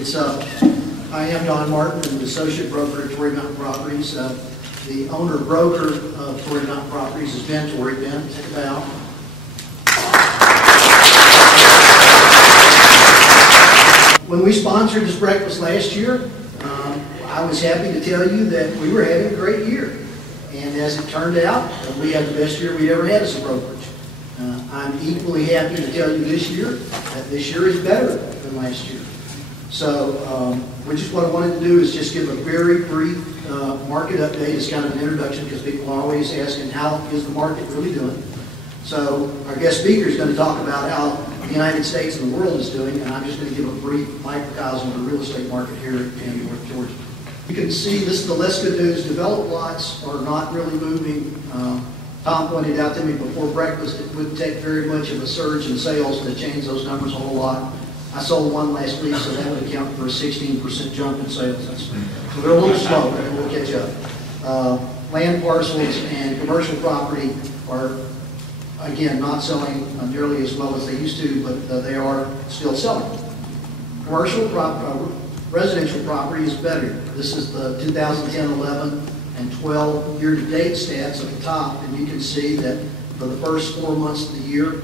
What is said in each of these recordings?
It's I am Don Martin, I'm the associate broker at Torrey Mountain Properties. The owner broker of Torrey Mountain Properties is Ben Torrey. Ben, take a bow. When we sponsored this breakfast last year, I was happy to tell you that we were having a great year. And as it turned out, we had the best year we ever had as a brokerage. I'm equally happy to tell you this year that this year is better than last year. So which is what I wanted to do is just give a very brief market update as kind of an introduction, because people are always asking how is the market really doing. So our guest speaker is going to talk about how the United States and the world is doing, and I'm just going to give a brief microcosm of the real estate market here in North Georgia. You can see this is the less good news. Developed lots are not really moving. Tom pointed out to me before breakfast it wouldn't take very much of a surge in sales to change those numbers a whole lot. I sold one last week, so that would account for a 16% jump in sales. So they're a little slow, but we'll catch up. Land parcels and commercial property are, again, not selling nearly as well as they used to, but they are still selling. Residential property is better. This is the 2010, 11, and 12 year-to-date stats at the top, and you can see that for the first 4 months of the year,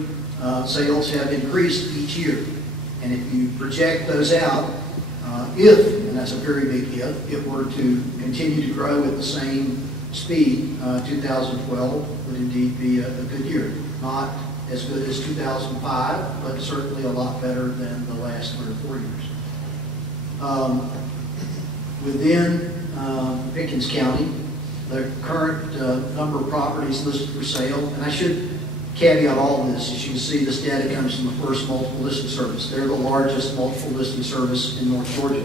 sales have increased each year. And if you project those out, and that's a very big if, it were to continue to grow at the same speed, 2012 would indeed be a good year. Not as good as 2005, but certainly a lot better than the last 3 or 4 years. Within Pickens County, the current number of properties listed for sale, and I should caveat all of this. As you can see, this data comes from the First Multiple Listing Service. They're the largest multiple listing service in North Georgia.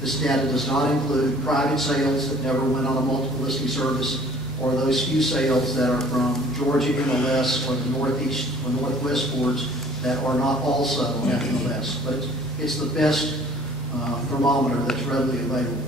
This data does not include private sales that never went on a multiple listing service, or those few sales that are from Georgia MLS or the Northeast or Northwest boards that are not also on MLS. But it's the best thermometer that's readily available.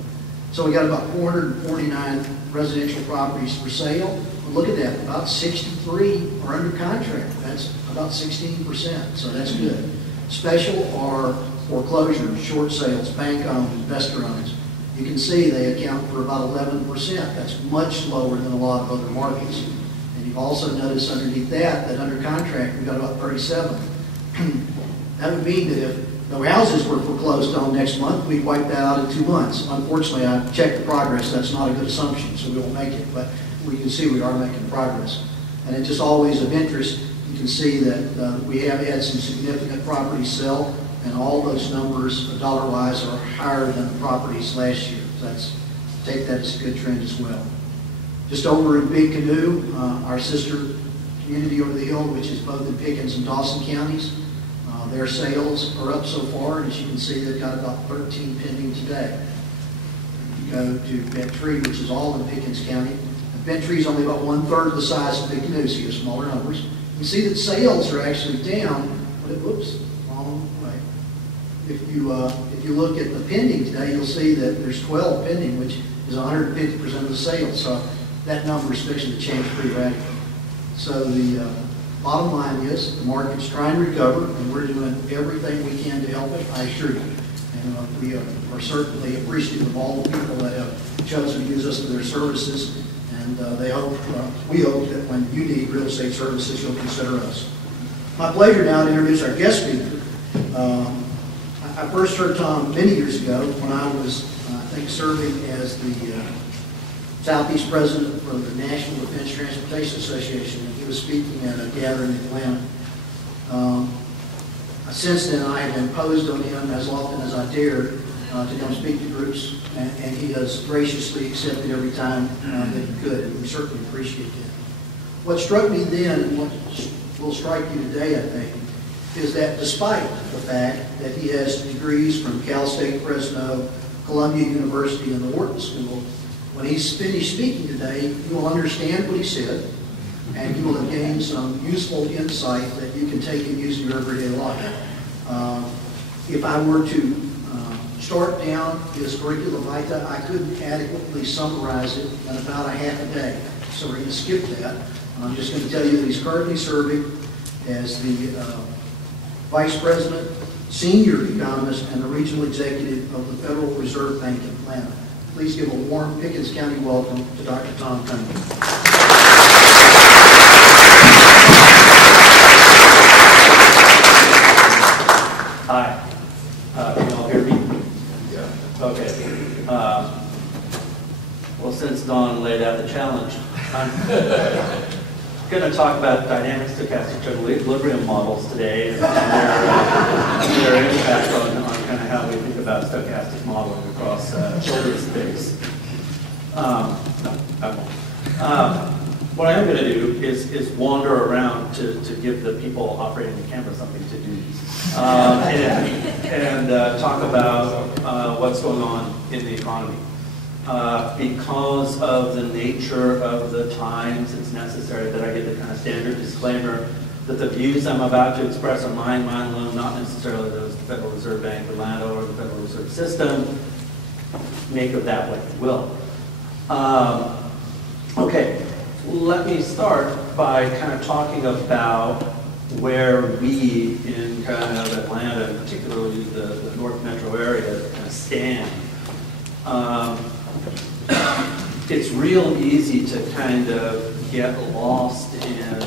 So we got about 449 residential properties for sale. But look at that, about 63 are under contract. That's about 16%, so that's good. Special are foreclosures, short sales, bank-owned, investor-owned. You can see they account for about 11%. That's much lower than a lot of other markets. And you've also noticed underneath that under contract, we've got about 37. That would mean that if no houses were foreclosed on next month, we'd wipe that out in 2 months. Unfortunately, I checked the progress. That's not a good assumption, so we won't make it. But we can see we are making progress. And it's just always of interest. You can see that we have had some significant properties sell, and all those numbers, dollar-wise, are higher than the properties last year. So take that as a good trend as well. Just over in Big Canoe, our sister community over the hill, which is both in Pickens and Dawson counties, their sales are up so far, and as you can see, they've got about 13 pending today. You go to Bent Tree, which is all in Pickens County. And Bent Tree is only about 1/3 the size of Big Canoe, so you have smaller numbers. You see that sales are actually down, but whoops, wrong way. If you look at the pending today, you'll see that there's 12 pending, which is 150% of the sales. So that number is fixing to change pretty radically. So the bottom line is the market's trying to recover, and we're doing everything we can to help it, I assure you. And we are certainly appreciative of all the people that have chosen to use us for their services, and we hope that when you need real estate services, you'll consider us. My pleasure now to introduce our guest speaker. I first heard Tom many years ago when I was, I think, serving as the Southeast President for the National Defense Transportation Association, and he was speaking at a gathering in Atlanta. Since then, I have imposed on him as often as I dared to come speak to groups, and he has graciously accepted every time that he could, and we certainly appreciate that. What struck me then, and what will strike you today, I think, is that despite the fact that he has degrees from Cal State Fresno, Columbia University, and the Wharton School, when he's finished speaking today, you will understand what he said, and you will have gained some useful insight that you can take and use in your everyday life. If I were to start down his curriculum vitae, I couldn't adequately summarize it in about a half a day. So we're going to skip that. I'm just going to tell you that he's currently serving as the Vice President, Senior Economist, and the Regional Executive of the Federal Reserve Bank in Atlanta. Please give a warm Pickens County welcome to Dr. Tom Cunningham. Hi. Can you all hear me? Yeah. Okay. Well, since Don laid out the challenge, I'm going to talk about dynamic stochastic equilibrium models today and their impact on kind of how we think about stochastic modeling across children's space. No, I won't. What I'm going to do is wander around to give the people operating the camera something to do and talk about what's going on in the economy. Because of the nature of the times, it's necessary that I give the kind of standard disclaimer that the views I'm about to express are mine alone, not necessarily those of the Federal Reserve Bank of Atlanta or the Federal Reserve System. Make of that what you will. Okay, let me start by kind of talking about where we in kind of Atlanta, and particularly the North Metro area, kind of stand. It's real easy to kind of get lost in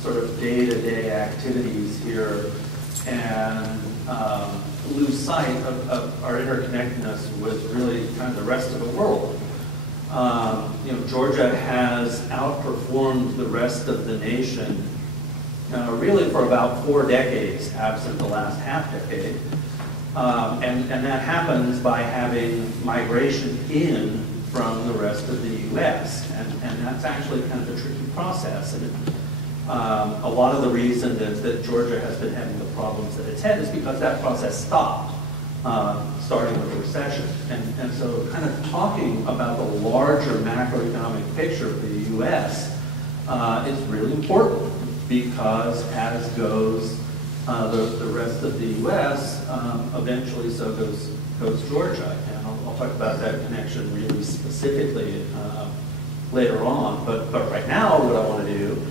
sort of day-to-day activities here and lose sight of our interconnectedness with really kind of the rest of the world. Georgia has outperformed the rest of the nation really for about 4 decades, absent the last half decade. And that happens by having migration in from the rest of the U.S. And that's actually kind of a tricky process. And a lot of the reason that Georgia has been having the problems that it's had is because that process stopped, starting with the recession. And so kind of talking about the larger macroeconomic picture of the U.S. Is really important because as goes the rest of the U.S., eventually so goes Georgia. And I'll talk about that connection really specifically later on. But right now what I want to do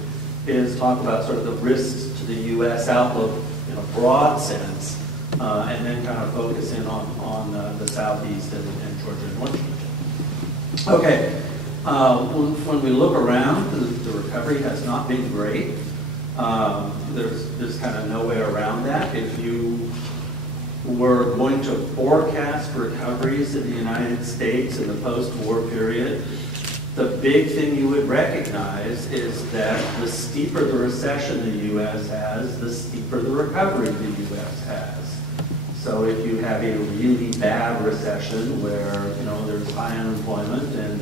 is talk about sort of the risks to the U.S. outlook in a broad sense, and then kind of focus in on the Southeast and Georgia and North Georgia. Okay, when we look around, the recovery has not been great. There's kind of no way around that. If you were going to forecast recoveries in the United States in the post-war period, the big thing you would recognize is that the steeper the recession the U.S. has, the steeper the recovery the U.S. has. So if you have a really bad recession where there's high unemployment and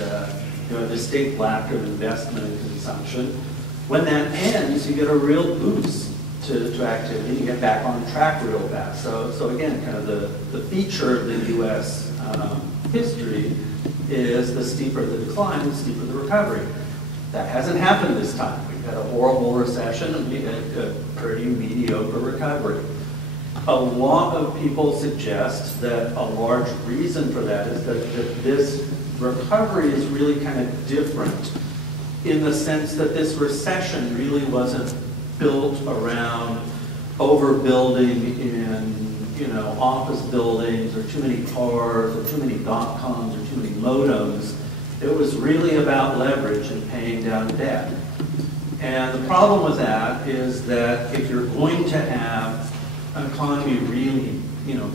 a distinct lack of investment and consumption, when that ends, you get a real boost to activity. You get back on track real fast. So again, kind of the feature of the U.S. History is the steeper the decline, the steeper the recovery. That hasn't happened this time. We've had a horrible recession and we had a pretty mediocre recovery. A lot of people suggest that a large reason for that is that this recovery is really kind of different in the sense that this recession really wasn't built around overbuilding in office buildings or too many cars or too many .coms or too many modems. It was really about leverage and paying down debt. And the problem with that is that if you're going to have an economy really,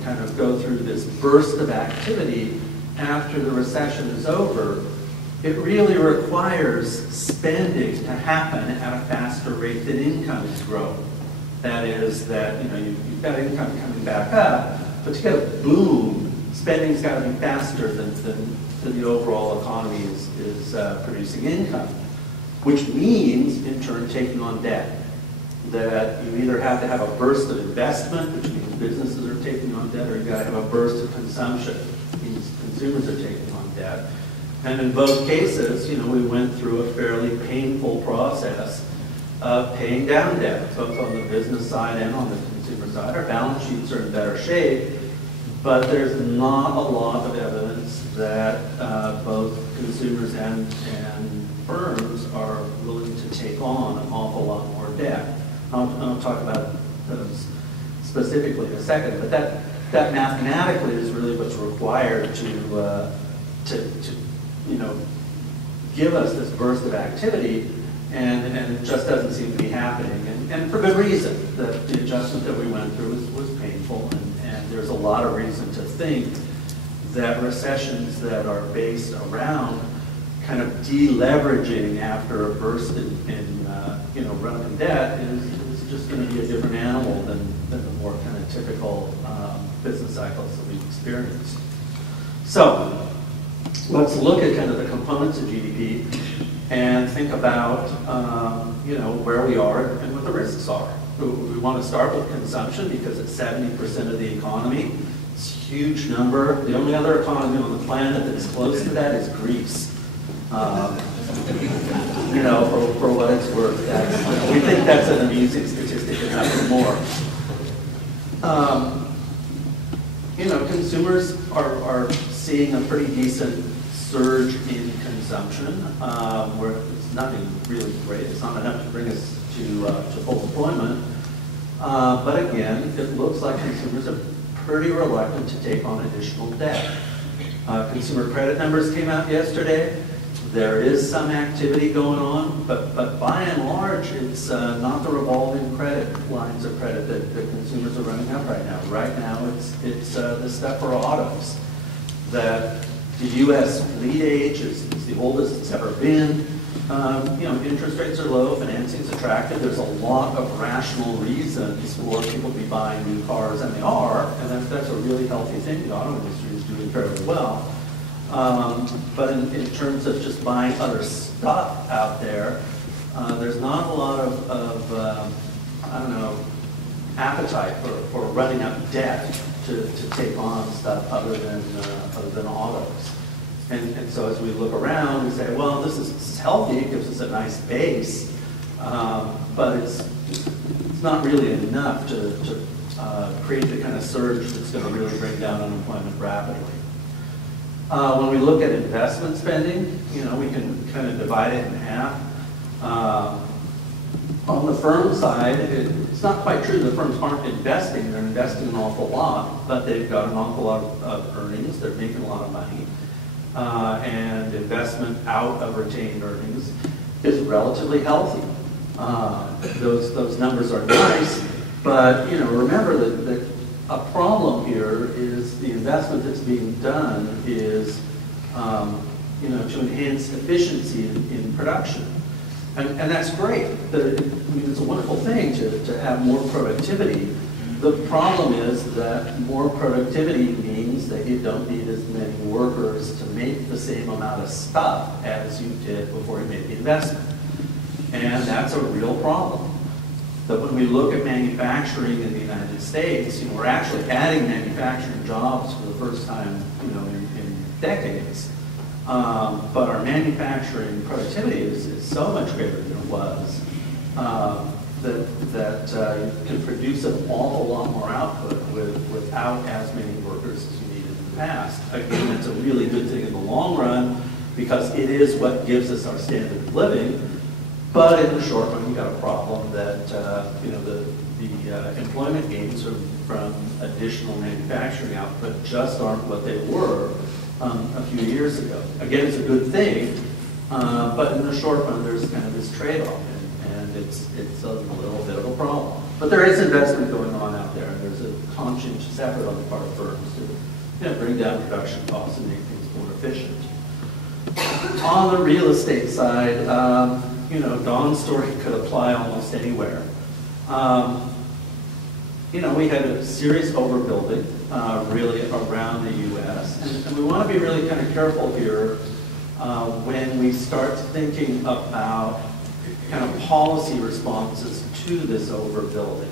kind of go through this burst of activity after the recession is over, it really requires spending to happen at a faster rate than income is growing. That is that, you've got income coming back up, but to get a boom, spending's got to be faster than the overall economy is producing income, which means, in turn, taking on debt. That you either have to have a burst of investment, which means businesses are taking on debt, or you've got to have a burst of consumption, which means consumers are taking on debt. And in both cases, we went through a fairly painful process of paying down debt, both on the business side and on the consumer side. Our balance sheets are in better shape, but there's not a lot of evidence that both consumers and firms are willing to take on an awful lot more debt. I'll talk about those specifically in a second. But that mathematically is really what's required to give us this burst of activity, and it just doesn't seem to be happening. And for good reason. The adjustment that we went through was painful, and there's a lot of reason to think that recessions that are based around kind of deleveraging after a burst in running debt is just going to be a different animal than the more kind of typical business cycles that we've experienced. So let's look at kind of the components of GDP and think about where we are and what the risks are. We want to start with consumption because it's 70% of the economy. It's a huge number. The only other economy on the planet that is close to that is Greece. For what it's worth. We think that's an amusing statistic and nothing more. Consumers are seeing a pretty decent surge in consumption, where it's nothing really great. It's not enough to bring us to full employment. But again, it looks like consumers are pretty reluctant to take on additional debt. Consumer credit numbers came out yesterday. There is some activity going on, but by and large, it's not the revolving credit lines of credit that consumers are running up right now. Right now, it's the stuff for autos. That the U.S. fleet age is the oldest it's ever been. Interest rates are low, financing is attractive. There's a lot of rational reasons for people to be buying new cars, and they are, and that's a really healthy thing. The auto industry is doing fairly well. But in terms of just buying other stuff out there, there's not a lot of appetite for running up debt to take on stuff other than autos. And so as we look around, we say, well, this is healthy. It gives us a nice base, but it's not really enough to create the kind of surge that's going to really bring down unemployment rapidly. When we look at investment spending, we can kind of divide it in half. On the firm side, it's not quite true the firms aren't investing. They're investing an awful lot, but they've got an awful lot of earnings. They're making a lot of money. And investment out of retained earnings is relatively healthy. Those numbers are nice, but remember that a problem here is the investment that's being done is to enhance efficiency in production. And that's great. It's a wonderful thing to have more productivity. The problem is that more productivity means that you don't need as many workers to make the same amount of stuff as you did before you made the investment. And that's a real problem. But when we look at manufacturing in the United States, we're actually adding manufacturing jobs for the first time in decades. But our manufacturing productivity is so much greater than it was that you can produce an awful lot more output without as many workers as you needed in the past. Again, that's a really good thing in the long run because it is what gives us our standard of living. But in the short run, you've got a problem that the employment gains from additional manufacturing output just aren't what they were a few years ago. Again, it's a good thing, but in the short run, there's kind of this trade-off, and it's a little bit of a problem. But there is investment going on out there, and there's a conscientious effort on the part of firms to bring down production costs and make things more efficient. On the real estate side, Don's story could apply almost anywhere. We had a serious overbuilding really around the U.S. And we want to be really kind of careful here when we start thinking about kind of policy responses to this overbuilding.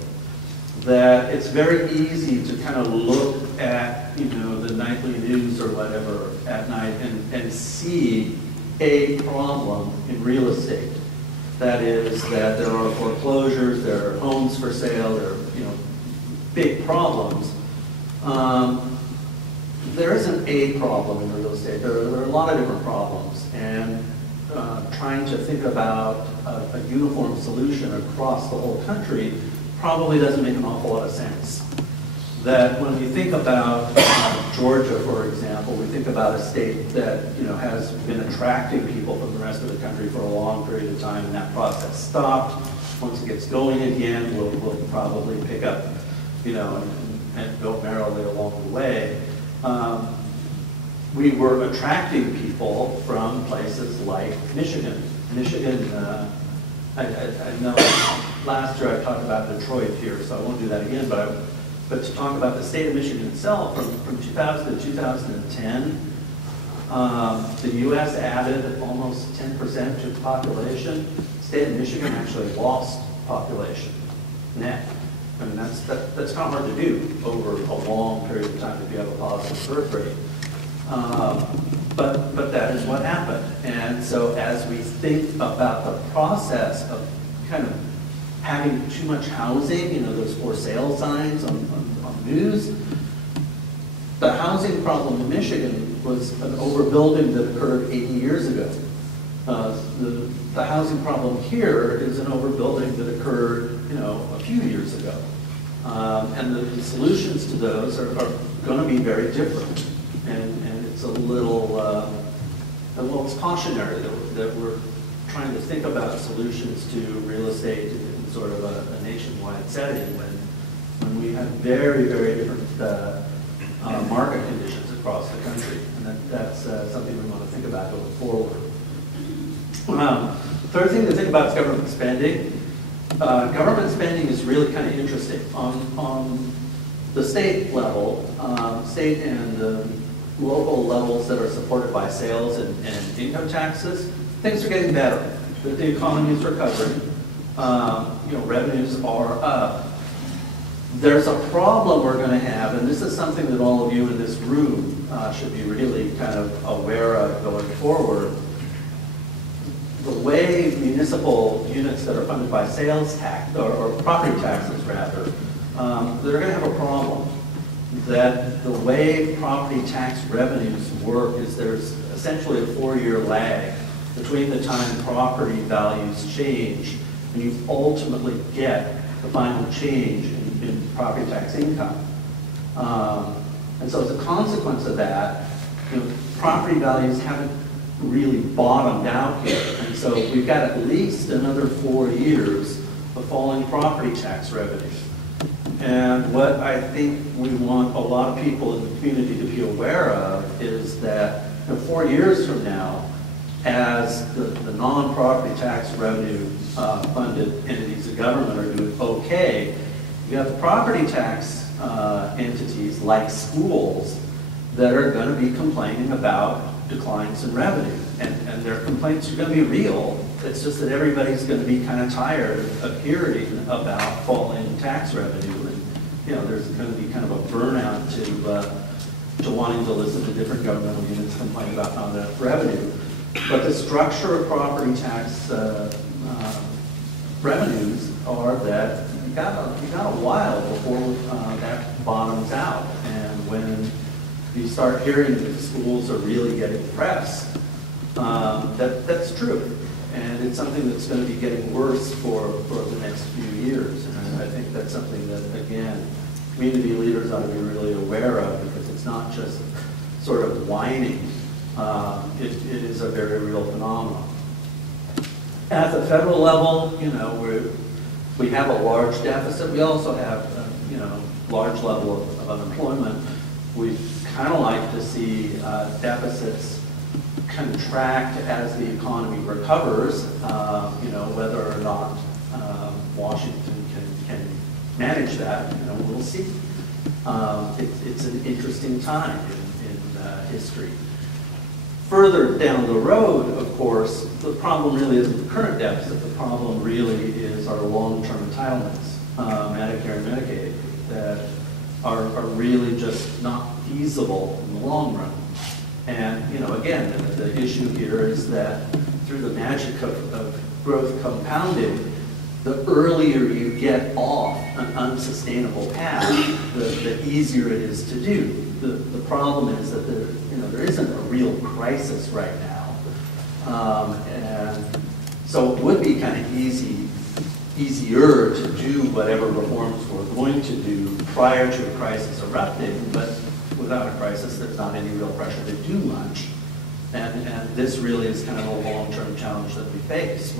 That it's very easy to kind of look at the nightly news or whatever at night and see a problem in real estate. That is that there are foreclosures, there are homes for sale, there are big problems. There isn't a problem in real estate. There are a lot of different problems, and trying to think about a uniform solution across the whole country probably doesn't make an awful lot of sense. That when we think about Georgia, for example, we think about a state that has been attracting people from the rest of the country for a long period of time, and that process stopped. Once it gets going again, we'll probably pick up, and go merrily along the way. We were attracting people from places like Michigan. Michigan, I know last year I talked about Detroit here, so I won't do that again, but to talk about the state of Michigan itself, from 2000 to 2010, the U.S. added almost 10% to the population. The state of Michigan actually lost population, net. I mean, that's not hard to do over a long period of time if you have a positive birth rate. But that is what happened. And so as we think about the process of kind of having too much housing, those for sale signs on news, the housing problem in Michigan was an overbuilding that occurred 80 years ago. The housing problem here is an overbuilding that occurred, a few years ago. And the solutions to those are going to be very different. And it's a little, well, it's cautionary that we're trying to think about solutions to real estate in sort of a nationwide setting when we have very, very different market conditions across the country. And that's something we want to think about going forward. Third thing to think about is government spending. Government spending is really kind of interesting. On the state level, state and the local levels that are supported by sales and income taxes, things are getting better. The economy is recovering. Revenues are up. There's a problem we're going to have, and this is something that all of you in this room should be really kind of aware of going forward. The way municipal units that are funded by sales tax, or property taxes rather, they're going to have a problem. That the way property tax revenues work is there's essentially a 4-year lag between the time property values change and you ultimately get the final change in property tax income. And so as a consequence of that, property values haven't really bottomed out here. And so we've got at least another 4 years of falling property tax revenues. And what I think we want a lot of people in the community to be aware of is that 4 years from now, as the non-property tax revenue funded entities of government are doing okay, you have the property tax entities like schools that are going to be complaining about declines in revenue. And their complaints are going to be real. It's just that everybody's going to be kind of tired of hearing about falling tax revenue. And there's going to be kind of a burnout to wanting to listen to different governmental units complain about non-net revenue. But the structure of property tax revenues are that you got a while before that bottoms out. And when you start hearing that the schools are really getting pressed, that's true. And it's something that's going to be getting worse for the next few years. And I think that's something that, again, community leaders ought to be really aware of, because it's not just sort of whining. It is a very real phenomenon. At the federal level, we have a large deficit. We also have, large level of unemployment. We'd kind of like to see deficits contract as the economy recovers, whether or not Washington can manage that, we'll see. It's an interesting time in history. Further down the road, of course, the problem really isn't the current deficit. The problem really is our long-term entitlements, Medicare and Medicaid, that are really just not feasible in the long run. And, again, the issue here is that through the magic of growth compounding, the earlier you get off an unsustainable path, the easier it is to do. The problem is that there isn't a real crisis right now. And so it would be kind of easy easier to do whatever reforms we're going to do prior to a crisis erupting, but without a crisis, there's not any real pressure to do much. And this really is kind of a long-term challenge that we face.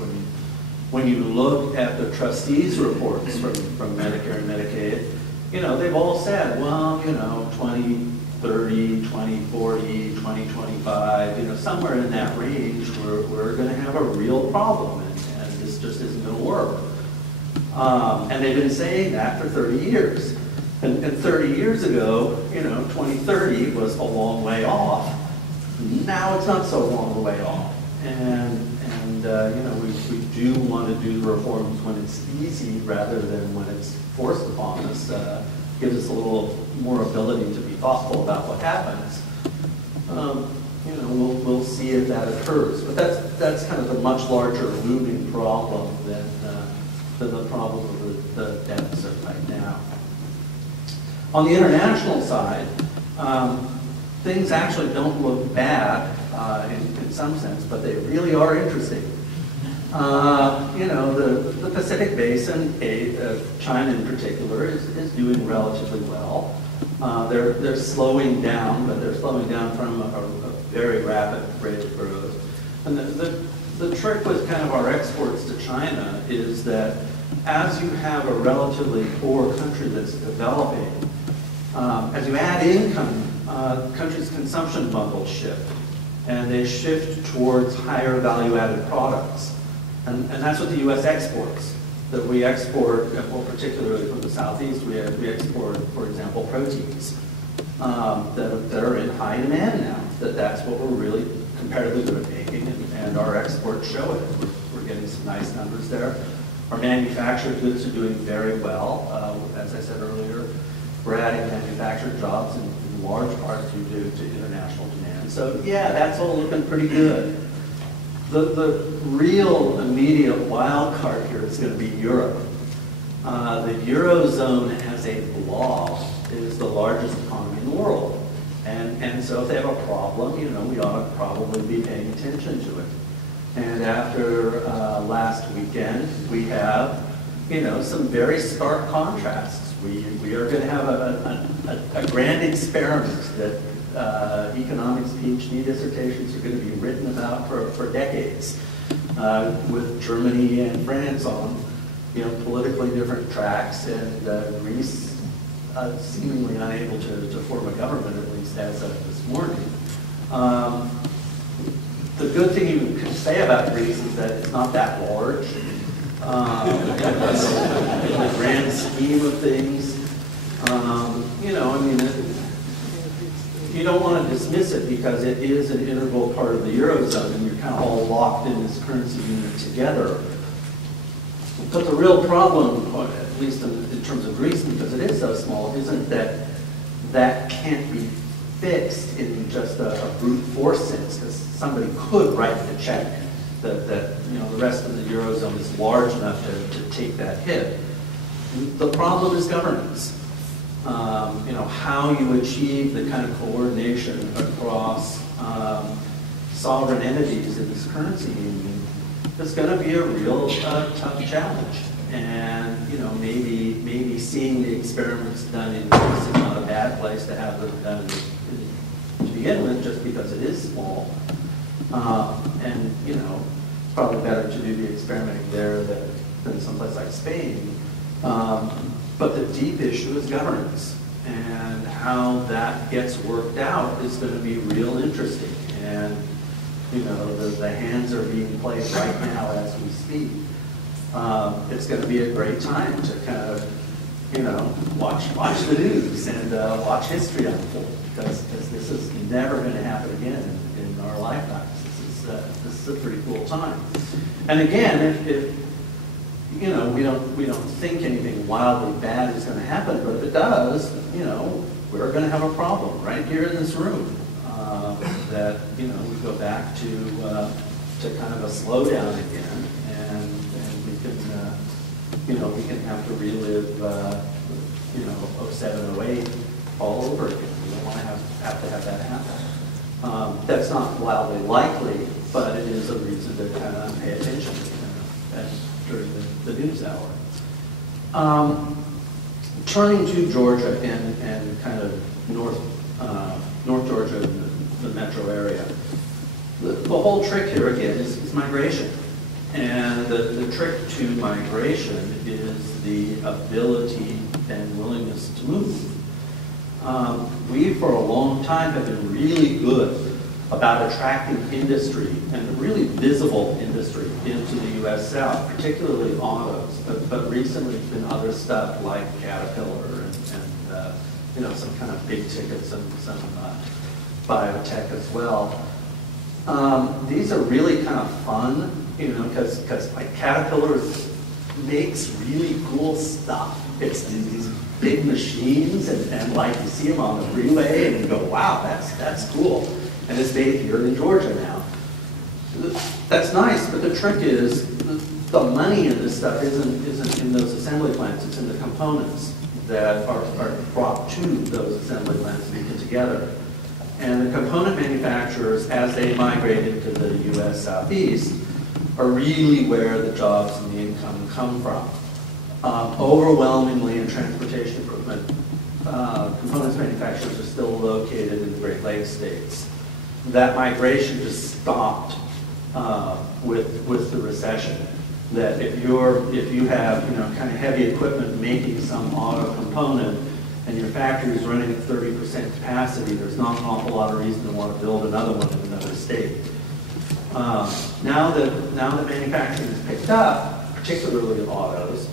When you look at the trustees' reports from Medicare and Medicaid, you know, they've all said, well, you know, 2030, 2040, 2025, you know, somewhere in that range, we're going to have a real problem, and this just isn't going to work. And they've been saying that for 30 years. And 30 years ago, you know, 2030 was a long way off. Now it's not so long a way off. And you know, we do want to do the reforms when it's easy rather than when it's forced upon us. Gives us a little more ability to be thoughtful about what happens. You know, we'll see if that occurs. But that's kind of the much larger looming problem than the problem of the deficit right now. On the international side, things actually don't look bad in some sense, but they really are interesting. You know, the Pacific Basin, China in particular, is doing relatively well. They're slowing down, but they're slowing down from a very rapid rate of growth. And the trick with kind of our exports to China is that as you have a relatively poor country that's developing, as you add income, countries' consumption bundles shift, and they shift towards higher value-added products. And that's what the U.S. exports. That we export, well, particularly from the Southeast, we export, for example, proteins that are in high demand now. That's what we're really comparatively good at making, and our exports show it. We're getting some nice numbers there. Our manufactured goods are doing very well. As I said earlier, we're adding manufactured jobs in large part due to international demand. So yeah, that's all looking pretty good. The real immediate wild card here is going to be Europe. The Eurozone as a blob is the largest economy in the world. And so if they have a problem, you know, we ought to probably be paying attention to it. And after last weekend, we have, you know, some very stark contrasts. We are going to have a grand experiment that economics PhD dissertations are going to be written about for decades, with Germany and France on, you know, politically different tracks, and Greece seemingly unable to form a government, at least as of this morning. The good thing you can say about Greece is that it's not that large. In the grand scheme of things, you know, I mean, you don't want to dismiss it because it is an integral part of the Eurozone, and you're kind of all locked in this currency unit together. But the real problem, or at least in terms of Greece, because it is so small, isn't that that can't be fixed in just a brute force sense, because somebody could write the check that you know, the rest of the Eurozone is large enough to take that hit. The problem is governance. You know, how you achieve the kind of coordination across sovereign entities in this currency union is going to be a real tough challenge. And you know, maybe seeing the experiments done in Greece is not a bad place to have them done to begin with, just because it is small. And you know, probably better to do the experimenting there than someplace like Spain. But the deep issue is governance, and how that gets worked out is going to be real interesting. And you know, the hands are being played right now as we speak. It's going to be a great time to kind of, you know, watch the news and watch history unfold, because this is never going to happen again in our lifetimes. This is a pretty cool time. And again, if you know, we don't think anything wildly bad is going to happen, but if it does, you know, we're going to have a problem right here in this room. That, you know, we go back to kind of a slowdown again, and we can, you know, we can have to relive, you know, 07, 08 all over again. We don't want to have to have that happen. That's not wildly likely, but it is a reason to kind of pay attention. And during the news hour. Turning to Georgia and kind of North Georgia, the metro area, the whole trick here again is migration. And the trick to migration is the ability and willingness to move. We, for a long time, have been really good about attracting industry, and really visible industry, into the U.S. South, particularly autos. But recently it's been other stuff like Caterpillar and some kind of big tickets and some biotech as well. These are really kind of fun, because like Caterpillar makes really cool stuff. It's these big machines, and like you see them on the freeway, and you go, wow, that's cool. And it's made here in Georgia now. That's nice, but the trick is the money in this stuff isn't in those assembly plants. It's in the components that are brought to those assembly plants to be put together. And the component manufacturers, as they migrate into the U.S. Southeast, are really where the jobs and the income come from. Overwhelmingly in transportation equipment, components manufacturers are still located in the Great Lakes states. That migration just stopped with the recession. That if you have kind of heavy equipment making some auto component, and your factory is running at 30% capacity, there's not an awful lot of reason to want to build another one in another state. Now that manufacturing is picked up, particularly autos,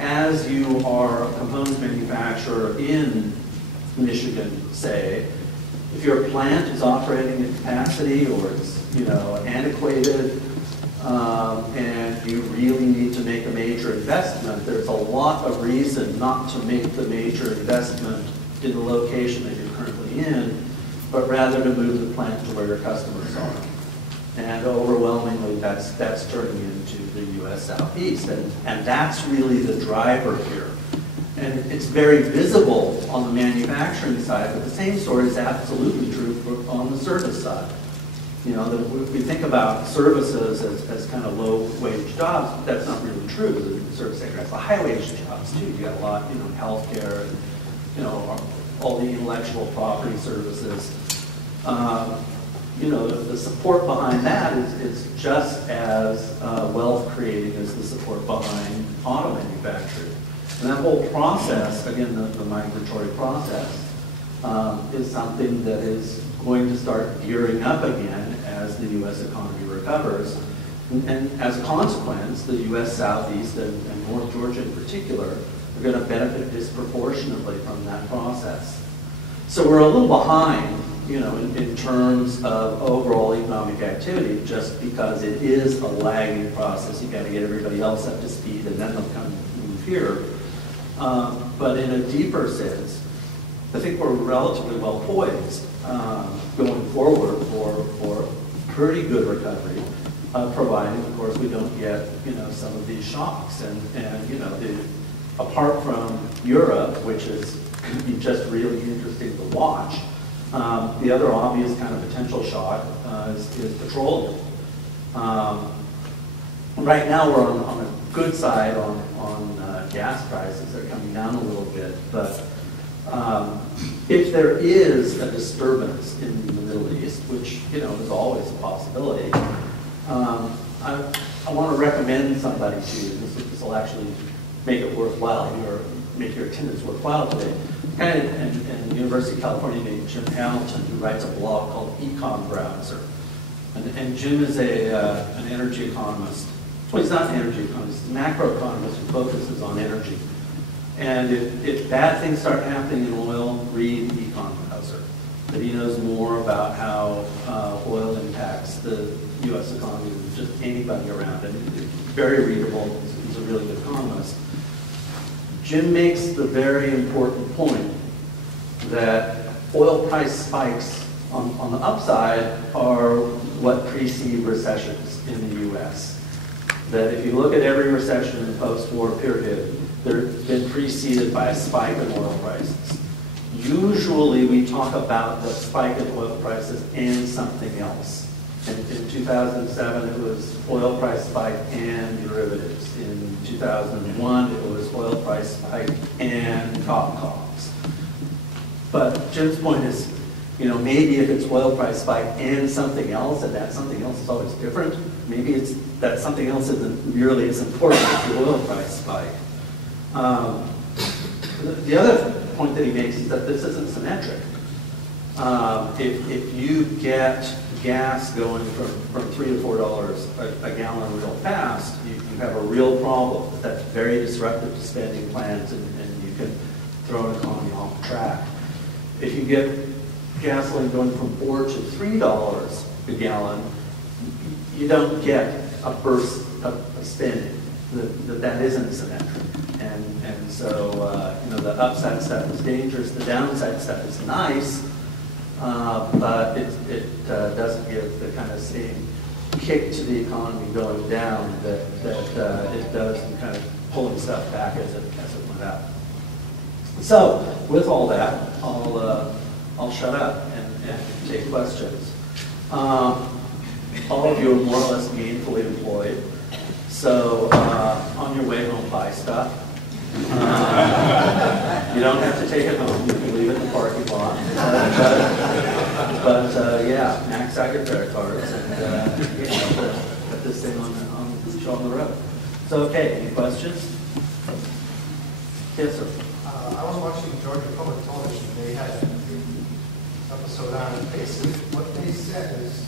as you are a component manufacturer in Michigan, say, if your plant is operating at capacity or it's antiquated, and you really need to make a major investment, there's a lot of reason not to make the major investment in the location that you're currently in, but rather to move the plant to where your customers are. And overwhelmingly, that's turning into the U.S. Southeast, and that's really the driver here. And it's very visible on the manufacturing side, but the same story is absolutely true on the service side. We think about services as kind of low-wage jobs, but that's not really true. The service sector has the high-wage jobs too. You got a lot, healthcare, and all the intellectual property services. The support behind that is just as wealth-creating as the support behind auto manufacturing. And that whole process, again, the migratory process, is something that is going to start gearing up again as the U.S. economy recovers. And as a consequence, the U.S. Southeast and North Georgia in particular are going to benefit disproportionately from that process. So we're a little behind, in terms of overall economic activity, just because it is a lagging process. You've got to get everybody else up to speed, and then they'll come move here. But in a deeper sense, I think we're relatively well poised going forward for pretty good recovery, providing, of course, we don't get some of these shocks. And apart from Europe, which is going to be just really interesting to watch, the other obvious kind of potential shock is petroleum. Right now we're on a good side on gas prices. They're coming down a little bit, but if there is a disturbance in the Middle East, which is always a possibility, I want to recommend somebody to you. This will actually make it worthwhile, or make your attendance worthwhile today. A guy in the University of California named Jim Hamilton, who writes a blog called Econ Browser. And Jim is an energy economist. Well, he's not an energy economist, he's a macroeconomist who focuses on energy. And if bad things start happening in oil, read Econ Browser. That he knows more about how oil impacts the U.S. economy than just anybody around. And it's very readable. He's a really good economist. Jim makes the very important point that oil price spikes on the upside are what precede recessions in the U.S. That if you look at every recession in the post-war period, they've been preceded by a spike in oil prices. Usually we talk about the spike in oil prices and something else. In 2007, it was oil price spike and derivatives. In 2001, it was oil price spike and cotton costs. But Jim's point is, maybe if it's oil price spike and something else, and that something else is always different, maybe it's that something else isn't nearly as important as the oil price spike. The other point that he makes is that this isn't symmetric. If you get gas going from $3 to $4 a gallon real fast, you have a real problem. That's very disruptive to spending plans, and you can throw an economy off track. If you get gasoline going from $4 to $3 a gallon, you don't get a burst of spending. That isn't symmetric. And so, the upside stuff is dangerous, the downside stuff is nice, but it doesn't give the kind of same kick to the economy going down that it does in kind of pulling stuff back as it went up. So, with all that, I'll shut up and take questions. All of you are more or less gainfully employed, so on your way home, buy stuff. You don't have to take it home. You can leave it in the parking lot. Yeah, max out your credit cards and put this thing on the road. So, okay, any questions? Yes, sir. I was watching Georgia Public Television. They had an episode on it. Basically, what they said is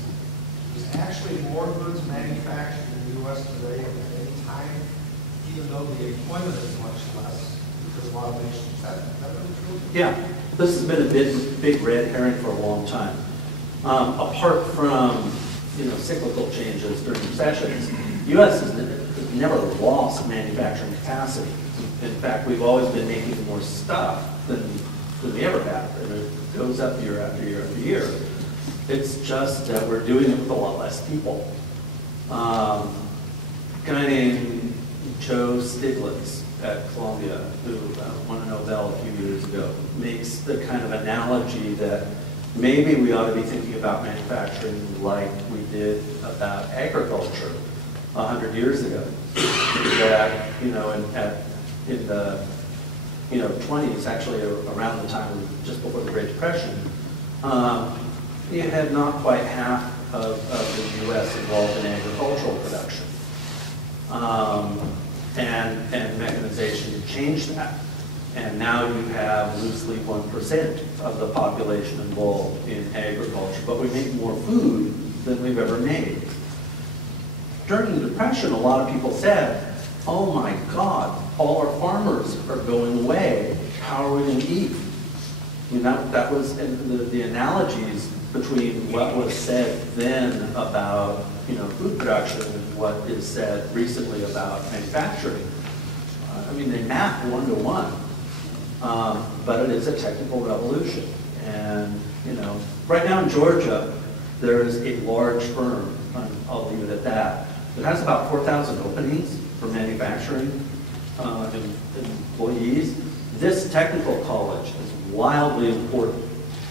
there's actually more goods manufactured in the U.S. today than at any time, even though the employment is much less because of automation. Is that really true? Yeah, this has been a big red herring for a long time. Apart from cyclical changes during recessions, the U.S. has never lost manufacturing capacity. In fact, we've always been making more stuff than we ever have, and it goes up year after year after year. It's just that we're doing it with a lot less people. A guy named Joe Stiglitz at Columbia, who won a Nobel a few years ago, makes the kind of analogy that maybe we ought to be thinking about manufacturing like we did about agriculture 100 years ago. That, in the 20s, actually around the time just before the Great Depression, you had not quite half of the U.S. involved in agricultural production. And mechanization changed that. And now you have loosely 1% of the population involved in agriculture, but we make more food than we've ever made. During the Depression, a lot of people said, oh my God, all our farmers are going away. How are we going to eat? That was the analogies between what was said then about food production and what is said recently about manufacturing. They map 1 to 1, but it is a technical revolution. And right now in Georgia, there is a large firm, I'll leave it at that, that has about 4,000 openings for manufacturing employees. This technical college is wildly important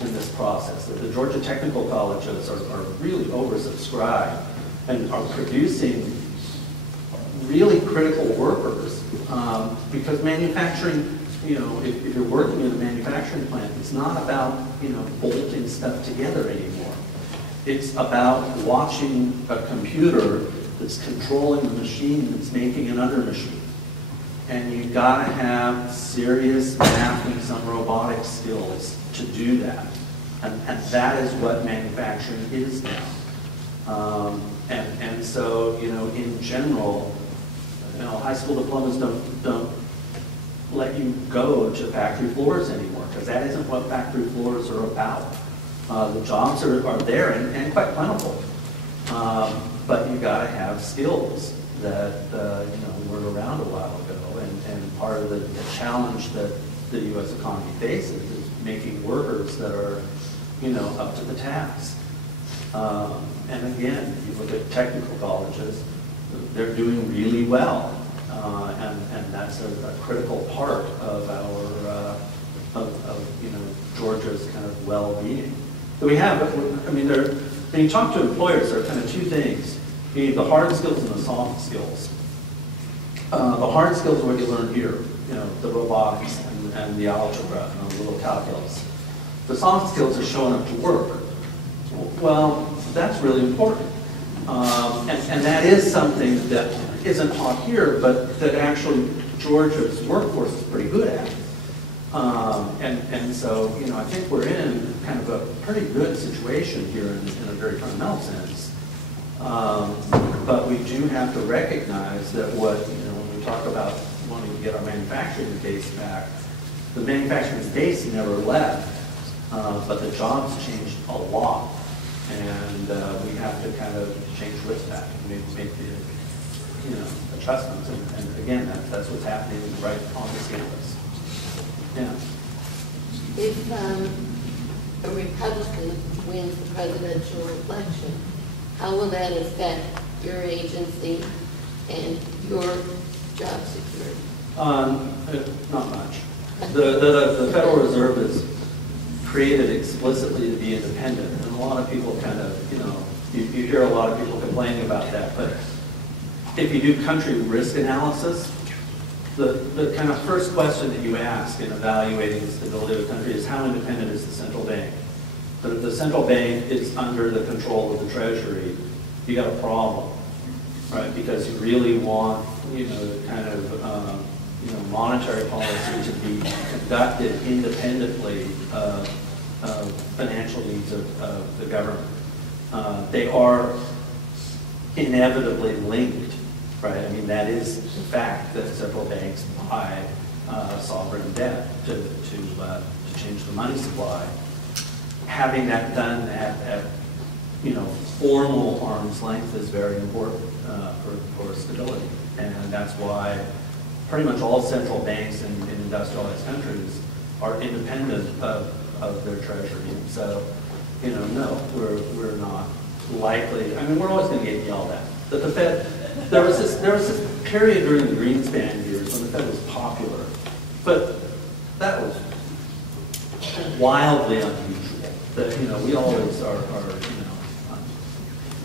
in this process. The Georgia technical colleges are really oversubscribed and are producing really critical workers because manufacturing, if you're working in a manufacturing plant, it's not about bolting stuff together anymore. It's about watching a computer that's controlling the machine that's making another machine. And you've got to have serious math and some robotic skills to do that. And that is what manufacturing is now. And so, in general, high school diplomas don't let you go to factory floors anymore, because that isn't what factory floors are about. The jobs are there and quite plentiful. But you got to have skills that weren't around a while ago, and part of the challenge that the U.S. economy faces is making workers that are up to the task. And again, if you look at technical colleges, they're doing really well, and that's a critical part of our Georgia's kind of well-being. So we have, when you talk to employers, there are kind of two things. You need the hard skills and the soft skills. The hard skills are what you learn here, you know, the robotics and the algebra and the little calculus. The soft skills are showing up to work. Well, that's really important. And that is something that isn't taught here, but that actually Georgia's workforce is pretty good at. And so, you know, I think we're in kind of a pretty good situation here in a very fundamental sense. But we do have to recognize that when we talk about wanting to get our manufacturing base back, the manufacturing base never left, but the jobs changed a lot. And we have to kind of change with that and make the, adjustments. And again, that's what's happening right on this campus. Yeah. If a Republican wins the presidential election, how will that affect your agency and your job security? Not much. The Federal Reserve is created explicitly to be independent, and a lot of people kind of, you hear a lot of people complaining about that, but if you do country risk analysis, the kind of first question that you ask in evaluating the stability of a country is how independent is the central bank? But if the central bank is under the control of the Treasury, you got a problem, right? Because you really want, kind of, monetary policy to be conducted independently of financial needs of the government. They are inevitably linked, right? I mean, that is the fact that several banks buy sovereign debt to change the money supply. Having that done at formal arm's length is very important for stability, and that's why pretty much all central banks in industrialized countries are independent of their treasury. And so, no, we're not likely. I mean, we're always going to get yelled at. But the Fed, there was this period during the Greenspan years when the Fed was popular, but that was wildly unusual. That we always are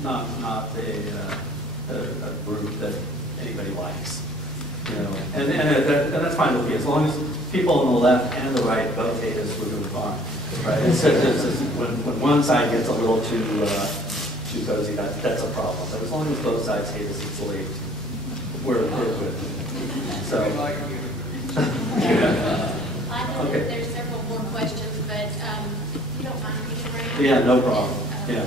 not a group that anybody likes. And that's fine with me. As long as people on the left and the right both hate us, we're doing fine. Right? It's just, when one side gets a little too cozy, that's a problem. But as long as both sides hate us equally, we're good. So. I know that there's several more questions, but if you don't mind, we can bring. Yeah, no problem. Yeah.